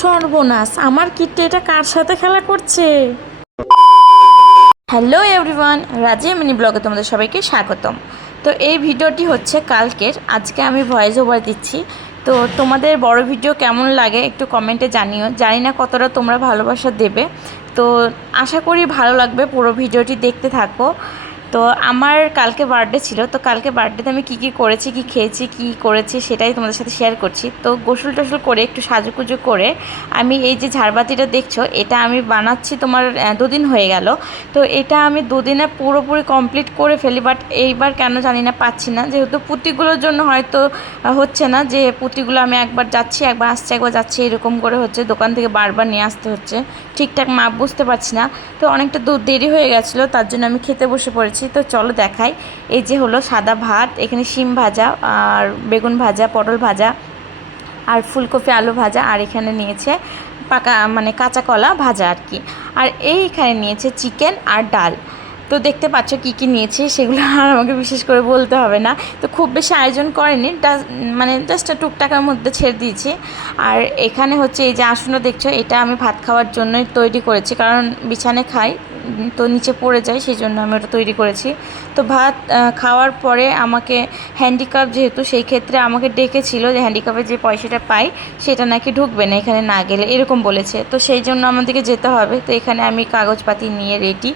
সর্বনাশ। আমার কিটটা এটা কার সাথে খেলা করছে? হ্যালো এভরিওয়ান রাজি মিনি ব্লগে তোমাদের সবাইকে স্বাগতম। তো এই ভিডিওটি হচ্ছে কালকের। আজকে আমি ভয়েস ওভার দিচ্ছি। তো তোমাদের বড় ভিডিও কেমন লাগে একটু কমেন্টে জানিও। জানি না কতটা তোমরা ভালোবাসা দেবে। তো আশা করি ভালো লাগবে পুরো ভিডিওটি দেখতে থাকো। তো আমার কালকে বার্থডে ছিল, তো কালকে বার্থডেতে আমি কী কী করেছি, কী খেয়েছি, কী করেছি সেটাই তোমাদের সাথে শেয়ার করছি। তো গোসল টোসল করে একটু সাজুকুজু করে আমি এই যে ঝাড়বাতিটা দেখছ, এটা আমি বানাচ্ছি তোমার দুদিন হয়ে গেল। তো এটা আমি দুদিনে পুরোপুরি কমপ্লিট করে ফেলি বাট এইবার কেন জানি না, পাচ্ছি না। যেহেতু পুঁতিগুলোর জন্য হয়তো হচ্ছে না যে পুঁতিগুলো আমি একবার যাচ্ছি, একবার আসছি, একবার যাচ্ছি, এরকম করে হচ্ছে দোকান থেকে বারবার নিয়ে আসতে হচ্ছে। ঠিকঠাক মাপ বুঝতে পারছি না। তো অনেকটা দূর দেরি হয়ে গেছিল, তার জন্য আমি খেতে বসে পড়েছি। তো চলো দেখাই। এই যে হলো সাদা ভাত, এখানে শিম ভাজা, আর বেগুন ভাজা, পটল ভাজা, আর ফুলকপি আলু ভাজা, আর এখানে নিয়েছে পাকা মানে কাঁচা কলা ভাজা আর কি। আর এইখানে নিয়েছে চিকেন আর ডাল। তো দেখতে পাচ্ছ কী কী নিয়েছি, সেগুলো আর আমাকে বিশেষ করে বলতে হবে না। তো খুব বেশি আয়োজন করেনি মানে জাস্ট টুকটাকার মধ্যে ছেড়ে দিয়েছি। আর এখানে হচ্ছে এই যে আসনও দেখছ, এটা আমি ভাত খাওয়ার জন্যই তৈরি করেছি, কারণ বিছানে খাই তো নিচে পড়ে যায় সেই জন্য আমি ওটা তৈরি করেছি। তো ভাত খাওয়ার পরে আমাকে হ্যান্ডিক্যাপ যেহেতু, সেই ক্ষেত্রে আমাকে ডেকেছিল যে হ্যান্ডিক্যাপের যে পয়সাটা পাই, সেটা নাকি ঢুকবে না, এখানে না গেলে, এরকম বলেছে। তো সেই জন্য আমাদেরকে যেতে হবে। তো এখানে আমি কাগজপাতি নিয়ে রেডি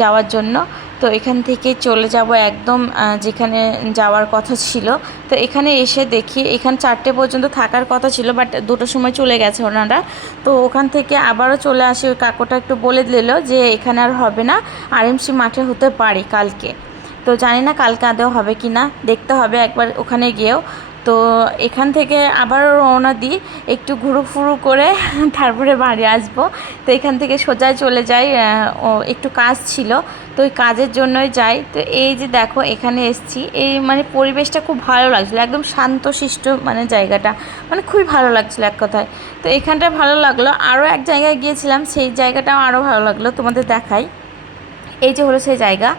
যাওয়ার জন্য। তো এখান থেকে চলে যাব একদম যেখানে যাওয়ার কথা ছিল। তো এখানে এসে দেখি, এখানে চারটে পর্যন্ত থাকার কথা ছিল বাট দুটোর সময় চলে গেছে ওনারা। তো ওখান থেকে আবারও চলে আসি, ওই কাকুটা একটু বলে দিল যে এখানে আর হবে না, আরএমসি মাঠে হতে পারে কালকে। তো জানি না কালকে আদেও হবে কি না দেখতে হবে একবার ওখানে গিয়েও। তো এখান থেকে আবার রওনা দিই, একটু ঘুরু ফুরু করে তারপরে বাড়ি আসব। তো এখান থেকে সোজা চলে যাই ও একটু কাজ ছিল, তো ওই কাজের জন্যই যাই। তো এই যে দেখো, এখানে এসছি। এই মানে পরিবেশটা খুব ভালো লাগছিল, একদম শান্তশিষ্ট মানে জায়গাটা। মানে খুবই ভালো লাগছিল এক কথায়। তো এখানটা ভালো লাগল। আরও এক জায়গায় গিয়েছিলাম, সেই জায়গাটাও আরও ভালো লাগল তোমাদের দেখাই। এই যে হলো সেই জায়গা।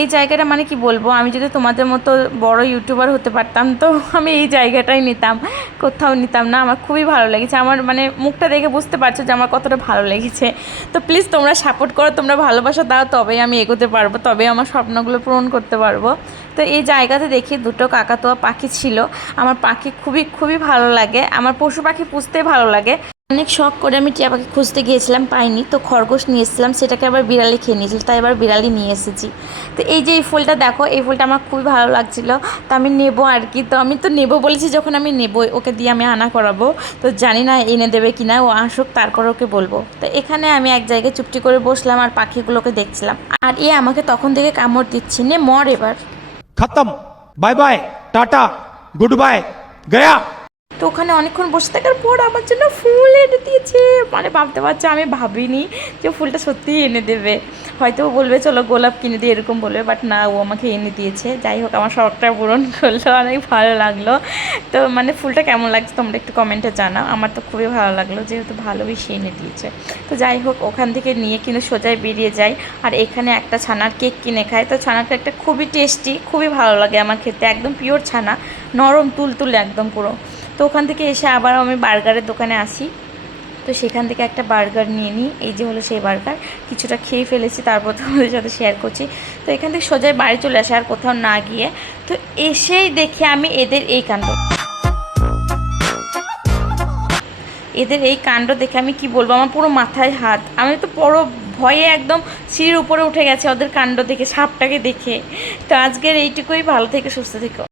এই জায়গাটা মানে কি বলব? আমি যদি তোমাদের মতো বড় ইউটিউবার হতে পারতাম তো আমি এই জায়গাটাই নিতাম, কোথাও নিতাম না। আমার খুবই ভালো লেগেছে। আমার মানে মুখটা দেখে বুঝতে পারছ যে আমার কতটা ভালো লেগেছে। তো প্লিজ তোমরা সাপোর্ট করো, তোমরা ভালোবাসা দাও তবেই আমি এগোতে পারব তবে আমার স্বপ্নগুলো পূরণ করতে পারব। তো এই জায়গাতে দেখি দুটো কাকাতুয়া পাখি ছিল। আমার পাখি খুবই খুবই ভালো লাগে। আমার পশু পাখি পুষতে ভালো লাগে। অনেক শখ করে আমি টিয়া পাখি খুঁজতে গিয়েছিলাম, পাইনি। তো খরগোশ নিয়ে এসেছিলাম, সেটাকে আবার বিড়ালে খেয়ে নিয়েছিল, তাই আবার বিড়ালি নিয়ে এসেছি। তো এই যে এই ফুলটা দেখো, এই ফুলটা আমার খুবই ভালো লাগছিল। তো আমি নেব আর কি, তো আমি তো নেব বলেছি, যখন আমি নেব, ওকে দিয়ে আমি আনা করাবো। তো জানি না এনে দেবে কি না ও আসুক, তারপর ওকে বলব। তো এখানে আমি এক জায়গায় চুপটি করে বসলাম আর পাখিগুলোকে দেখছিলাম। আর এ আমাকে তখন থেকে কামড় দিচ্ছে, নে মর এবার। খতম, bye bye, tata, good bye, Gaya. তো ওখানে অনেকক্ষণ বসে থাকার পর আমার জন্য ফুল এনে দিয়েছে। মানে ভাবতে পারছ, আমি ভাবিনি যে ফুলটা সত্যিই এনে দেবে। হয়তো বলবে, চলো গোলাপ কিনে দিয়ে এরকম বলবে বাট না, ও আমাকে এনে দিয়েছে। যাই হোক, আমার শখটা পূরণ করল, অনেক ভালো লাগল। তো মানে ফুলটা কেমন লাগছে তোমরা একটু কমেন্টে জানাও। আমার তো খুবই ভালো লাগল, যেহেতু ভালোবেসে এনে দিয়েছে। তো যাই হোক, ওখান থেকে নিয়ে কিন্তু সোজাই বেরিয়ে যাই। আর এখানে একটা ছানার কেক কিনে খাই। তো ছানার কেকটা খুবই টেস্টি খুবই ভালো লাগে আমার খেতে। একদম পিওর ছানা, নরম, তুলতুলে একদম পুরো। তো ওখান থেকে এসে আবার আমি বার্গারের দোকানে আসি। তো সেখান থেকে একটা বার্গার নিয়ে নিই। এই যে হলো সেই বার্গার। কিছুটা খেয়ে ফেলেছি, তারপর তোমাদের সাথে শেয়ার করছি। তো এখান থেকে সোজাই বাড়ি চলে আসে আর কোথাও না গিয়ে। তো এসেই দেখি আমি এদের এই কাণ্ড। এদের এই কাণ্ড দেখে আমি কি বলব? আমার পুরো মাথায় হাত। আমি তো পুরো ভয়ে একদম সিঁড়ির উপরে উঠে গেছে ওদের কাণ্ড দেখে, সাপটাকে দেখে। তো আজকের এইটুকুই। ভালো থেকে, সুস্থ থেকে।